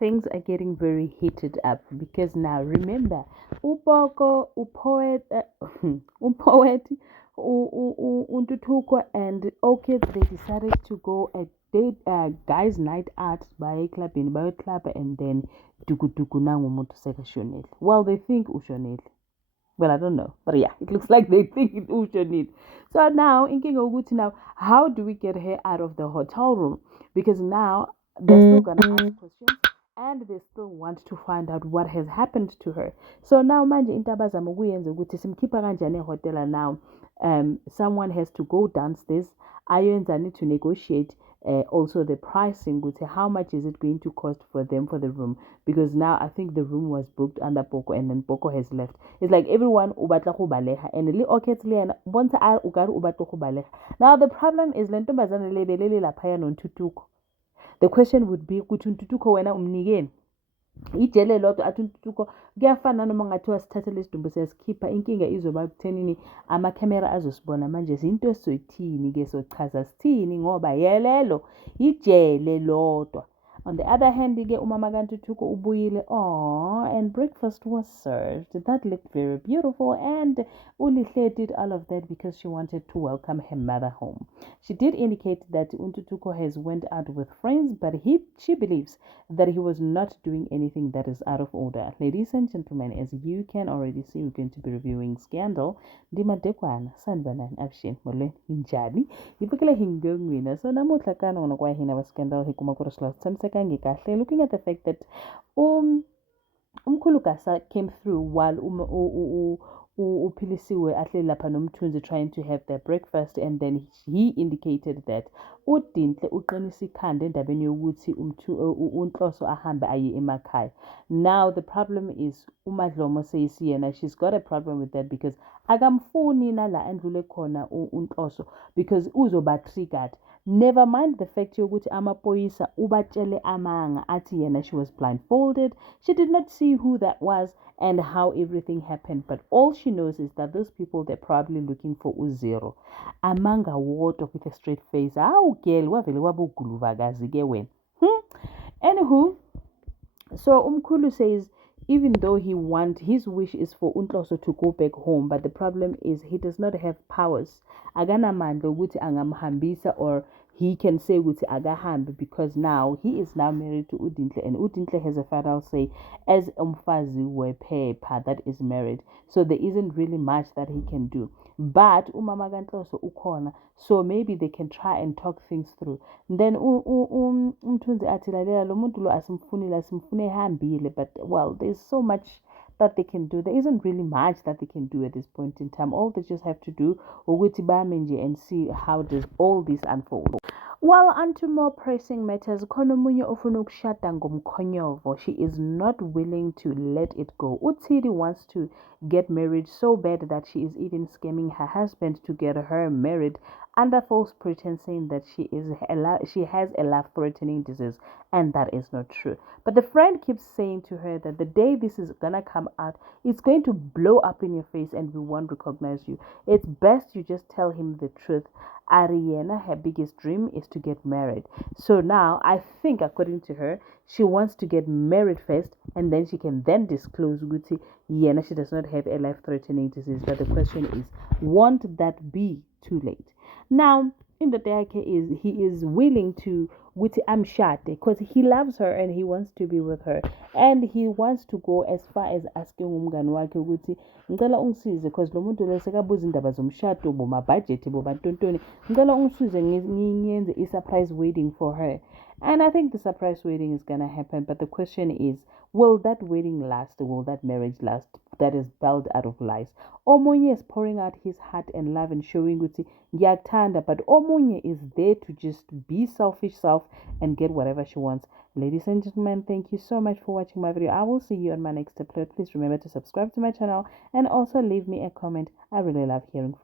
things are getting very heated up because now remember, Upoko, Upoet, Upoet, Untutuko, and Orchids, they decided to go a date, guys' night out by club, and then Tukutuku Nangumuntu Sekashonel. Well, they think Ushonel. Well, I don't know. But yeah, it looks like they think it Ushonel. So now, in King Oguti, now, how do we get her out of the hotel room? Because now they're still going to ask questions and they still want to find out what has happened to her. So now, manje intabazama kuyenza ukuthi simkhipha kanjani ehotela now. Someone has to go downstairs. Ayenzani to negotiate also the pricing with how much is it going to cost for them for the room, because now I think the room was booked under Boko and then Boko has left. It's like everyone ubatla go baleha and li orchids le yena bontsha a ukare ubatla go baleha. Now the problem is le ntombazane le belele lapha ya noNtutuko. The question would be ukuthi uNtutuko wena umnikeni ijele lodwa athi uNtutuko kuyafana noma ngathiwa sithathe lesidumbu siyasikhipha, inkinga izoba kuthenini amakhamera azosibona manje zinto soyithini ke sochaza sithini ngoba yelelo ijele lodwa. On the other hand, ke umama kaNtutuko ubuyile, and breakfast was served. That looked very beautiful, and Ulihle did all of that because she wanted to welcome her mother home. She did indicate that Untutuko has went out with friends, but she believes that he was not doing anything that is out of order. Ladies and gentlemen, as you can already see, we're going to be reviewing Scandal. Dima Dekwana, Sanbanan, Afshin, Mole, Hinjali, Yipukele Hingungwina. So Namutla Kano on a Hina Scandal, Hikumakurasla, Samsekangi Kashle, looking at the fact that Umkulukasa came through while uPhilisiwe ahle lapha nomthunzi trying to have their breakfast, and then he indicated that uDinhle uqinisa ikhanda endabeni yokuthi uNhloso ahambe aye emakhaya. Now the problem is uMadlomo says yena she's got a problem with that because akamfuni nala endlule khona uNhloso because uzoba triggered. Never mind the fact yokuthi amaphoyisa ubatshele amanga athi yena she was blindfolded. She did not see who that was and how everything happened, but all she knows is that those people, they're probably looking for Uzero. Amanga wodwa with a straight face. Awu girl wavele wabuguluvagazi ke wena. Anywho, so Umkhulu says even though his wish is for uNhloso to go back home, but the problem is he does not have powers. Aganamandla ukuthi angamhambisa, or he can say ukuthi akahambe because now he is now married to uDinhle and uDinhle has a final say as umfazi wephepha that is married. So there isn't really much that he can do. But umama kaNhloso ukhona, so maybe they can try and talk things through. Then umthunzi athi lalela lo muntu lo asimfune ehambile, but well, there's so much that they can do. There isn't really much that they can do at this point in time. All they just have to do ukuthi bame nje and see how does all this unfold. Well, onto more pressing matters. Khona omunye ofuna ukushada ngomkhonyovo. She is not willing to let it go. Utsiri wants to get married so bad that she is even scamming her husband to get her married under false pretense, saying that she has a life-threatening disease, and that is not true. But the friend keeps saying to her that the day this is gonna come out, it's going to blow up in your face and we won't recognize you. It's best you just tell him the truth. Ariana, her biggest dream is to get married. So now, I think, according to her, she wants to get married first, and then she can then disclose Guti, Yena, she does not have a life-threatening disease. But the question is, won't that be too late? Now, in the Dayake is he is willing to with Amshate because he loves her and he wants to be with her, and he wants to go as far as asking umngani wakhe ukuthi ngicela ungisize because lo muntu lo sekabuza indaba zomshado boma budget boba ntontoni, ngicela ungisize ngiyenze i-surprise wedding for her. And I think the surprise wedding is gonna happen, but the question is, will that wedding last? Will that marriage last? That is built out of lies. Omunye is pouring out his heart and love and showing ukuthi ngiyakuthanda, but Omunye is there to just be selfish self and get whatever she wants. Ladies and gentlemen, thank you so much for watching my video. I will see you on my next upload. Please remember to subscribe to my channel and also leave me a comment. I really love hearing from you.